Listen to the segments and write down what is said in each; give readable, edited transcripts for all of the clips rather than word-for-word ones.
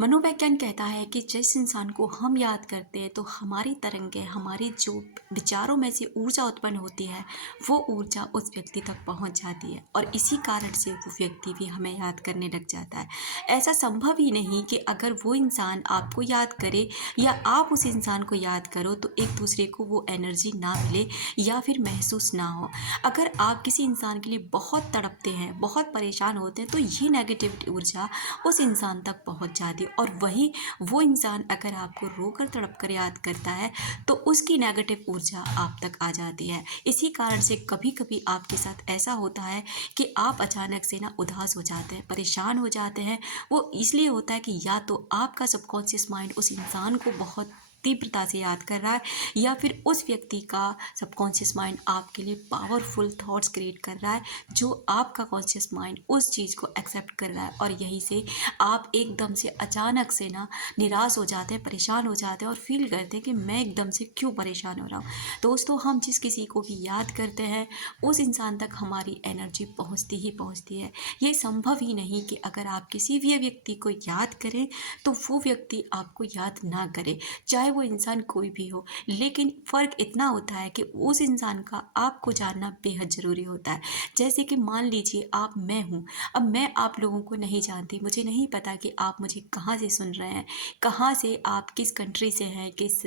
मनोविज्ञान कहता है कि जिस इंसान को हम याद करते हैं तो हमारी तरंगें हमारी जो विचारों में से ऊर्जा उत्पन्न होती है वो ऊर्जा उस व्यक्ति तक पहुंच जाती है और इसी कारण से वो व्यक्ति भी हमें याद करने लग जाता है। ऐसा संभव ही नहीं कि अगर वो इंसान आपको याद करे या आप उस इंसान को याद करो तो एक दूसरे को वो एनर्जी ना मिले या फिर महसूस ना हो। अगर आप किसी इंसान के लिए बहुत तड़पते हैं, बहुत परेशान होते हैं तो ये नेगेटिव ऊर्जा उस इंसान तक पहुंच जाती है और वही वो इंसान अगर आपको रोकर तड़प कर याद करता है तो उसकी नेगेटिव ऊर्जा आप तक आ जाती है। इसी कारण से कभी कभी आपके साथ ऐसा होता है कि आप अचानक से ना उदास हो जाते हैं, परेशान हो जाते हैं। वो इसलिए होता है कि या तो आपका सबकॉन्शियस माइंड उस इंसान को बहुत तीव्रता से याद कर रहा है या फिर उस व्यक्ति का सबकॉन्शियस माइंड आपके लिए पावरफुल थॉट्स क्रिएट कर रहा है जो आपका कॉन्शियस माइंड उस चीज़ को एक्सेप्ट कर रहा है और यहीं से आप एकदम से अचानक से ना निराश हो जाते हैं, परेशान हो जाते हैं और फील करते हैं कि मैं एकदम से क्यों परेशान हो रहा हूँ। दोस्तों, हम जिस किसी को भी याद करते हैं उस इंसान तक हमारी एनर्जी पहुँचती ही पहुँचती है। ये संभव ही नहीं कि अगर आप किसी भी व्यक्ति को याद करें तो वो व्यक्ति आपको याद ना करे, चाहे वो इंसान कोई भी हो। लेकिन फ़र्क इतना होता है कि उस इंसान का आपको जानना बेहद ज़रूरी होता है। जैसे कि मान लीजिए आप मैं हूँ, अब मैं आप लोगों को नहीं जानती, मुझे नहीं पता कि आप मुझे कहाँ से सुन रहे हैं, कहाँ से आप किस कंट्री से हैं, किस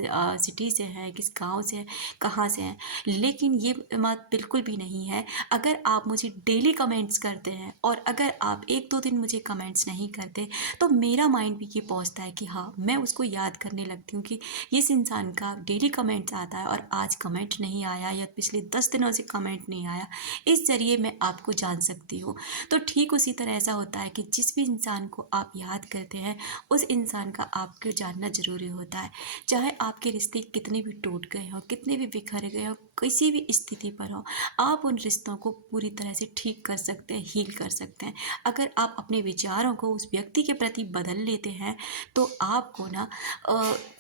सिटी से हैं, किस गांव से हैं, कहाँ से हैं। लेकिन ये बात बिल्कुल भी नहीं है अगर आप मुझे डेली कमेंट्स करते हैं और अगर आप एक दो दिन मुझे कमेंट्स नहीं करते तो मेरा माइंड भी ये पहुँचता है कि हाँ, मैं उसको याद करने लगती हूँ कि इस इंसान का डेली कमेंट्स आता है और आज कमेंट नहीं आया या पिछले 10 दिनों से कमेंट नहीं आया। इस ज़रिए मैं आपको जान सकती हूँ। तो ठीक उसी तरह ऐसा होता है कि जिस भी इंसान को आप याद करते हैं उस इंसान का आपको जानना ज़रूरी होता है। चाहे आपके रिश्ते कितने भी टूट गए हों, कितने भी बिखर गए हों, किसी भी स्थिति पर हो, आप उन रिश्तों को पूरी तरह से ठीक कर सकते हैं, हील कर सकते हैं। अगर आप अपने विचारों को उस व्यक्ति के प्रति बदल लेते हैं तो आपको ना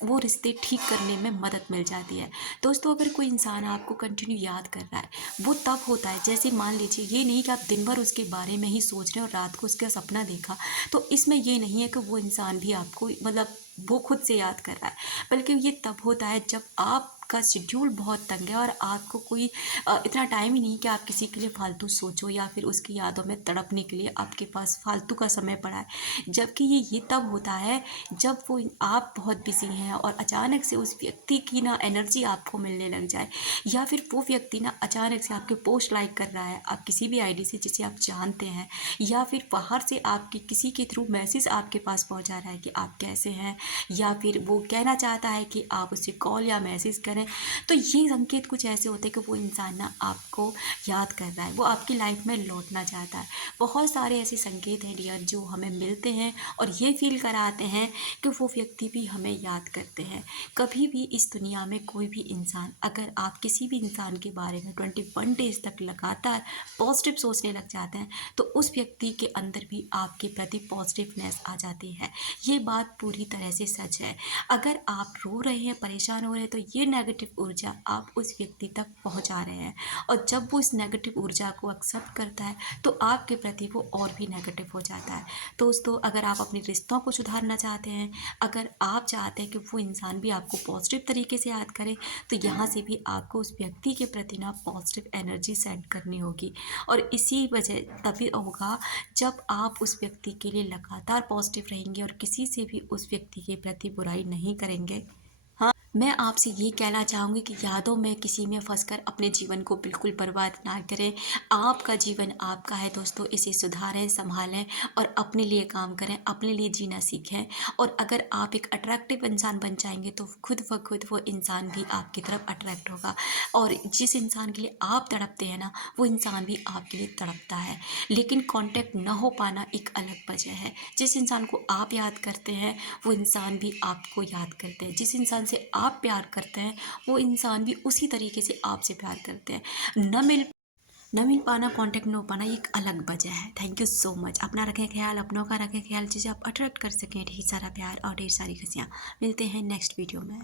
वो रिश्ते ठीक करने में मदद मिल जाती है। दोस्तों, अगर कोई इंसान आपको कंटिन्यू याद कर रहा है वो तब होता है जैसे मान लीजिए ये नहीं कि आप दिन भर उसके बारे में ही सोच रहे हैं और रात को उसका सपना देखा, तो इसमें ये नहीं है कि वो इंसान भी आपको मतलब वो खुद से याद कर रहा है, बल्कि ये तब होता है जब आपका शेड्यूल बहुत तंग है और आपको कोई इतना टाइम ही नहीं कि आप किसी के लिए फालतू सोचो या फिर उसकी यादों में तड़पने के लिए आपके पास फालतू का समय पड़ा है। जबकि ये तब होता है जब वो आप बहुत बिजी हैं और अचानक से उस व्यक्ति की ना एनर्जी आपको मिलने लग जाए या फिर वो व्यक्ति ना अचानक से आपके पोस्ट लाइक कर रहा है आप किसी भी आईडी से जिसे आप जानते हैं या फिर बाहर से आपके किसी के थ्रू मैसेज आपके पास पहुंचा रहा है कि आप कैसे हैं या फिर वो कहना चाहता है कि आप उससे कॉल या मैसेज करें। तो ये संकेत कुछ ऐसे होते हैं कि वो इंसान ना आपको याद कर रहा है, वो आपकी लाइफ में लौटना चाहता है। बहुत सारे ऐसे संकेत हैं डियर जो हमें मिलते हैं और ये फील कराते हैं कि वो व्यक्ति भी हमें याद करते हैं। कभी भी इस दुनिया में कोई भी इंसान, अगर आप किसी भी इंसान के बारे में 21 डेज तक लगातार पॉजिटिव सोचने लग जाते हैं तो उस व्यक्ति के अंदर भी आपके प्रति पॉजिटिवनेस आ जाती है। ये बात पूरी तरह से सच है। अगर आप रो रहे हैं, परेशान हो रहे हैं तो ये नेगेटिव ऊर्जा आप उस व्यक्ति तक पहुंचा रहे हैं और जब वो इस नेगेटिव ऊर्जा को एक्सेप्ट करता है तो आपके प्रति वो और भी नेगेटिव हो जाता है। दोस्तों, अगर आप अपने रिश्तों को सुधारना चाहते हैं, अगर आप चाहते हैं कि वो इंसान भी आपको पॉजिटिव तरीके से याद करे तो यहाँ से भी आपको उस व्यक्ति के प्रति ना पॉजिटिव एनर्जी सेंड करनी होगी और इसी वजह तभी होगा जब आप उस व्यक्ति के लिए लगातार पॉजिटिव रहेंगे और किसी से भी उस व्यक्ति के प्रति बुराई नहीं करेंगे। मैं आपसे ये कहना चाहूँगी कि यादों में किसी में फंसकर अपने जीवन को बिल्कुल बर्बाद ना करें। आपका जीवन आपका है दोस्तों, इसे सुधारें, संभालें और अपने लिए काम करें, अपने लिए जीना सीखें। और अगर आप एक अट्रैक्टिव इंसान बन जाएंगे तो खुद ब खुद वो इंसान भी आपकी तरफ अट्रैक्ट होगा और जिस इंसान के लिए आप तड़पते हैं ना वो इंसान भी आपके लिए तड़पता है। लेकिन कांटेक्ट न हो पाना एक अलग वजह है। जिस इंसान को आप याद करते हैं वो इंसान भी आपको याद करते हैं। जिस इंसान से आप प्यार करते हैं वो इंसान भी उसी तरीके से आपसे प्यार करते हैं। न मिल पाना, कांटेक्ट न हो पाना, ये एक अलग वजह है। Thank you so much. अपना रखें ख्याल, अपनों का रखें ख्याल, जिसे आप अट्रैक्ट कर सकें ढेर सारा प्यार और ढेर सारी खुशियाँ। मिलते हैं नेक्स्ट वीडियो में।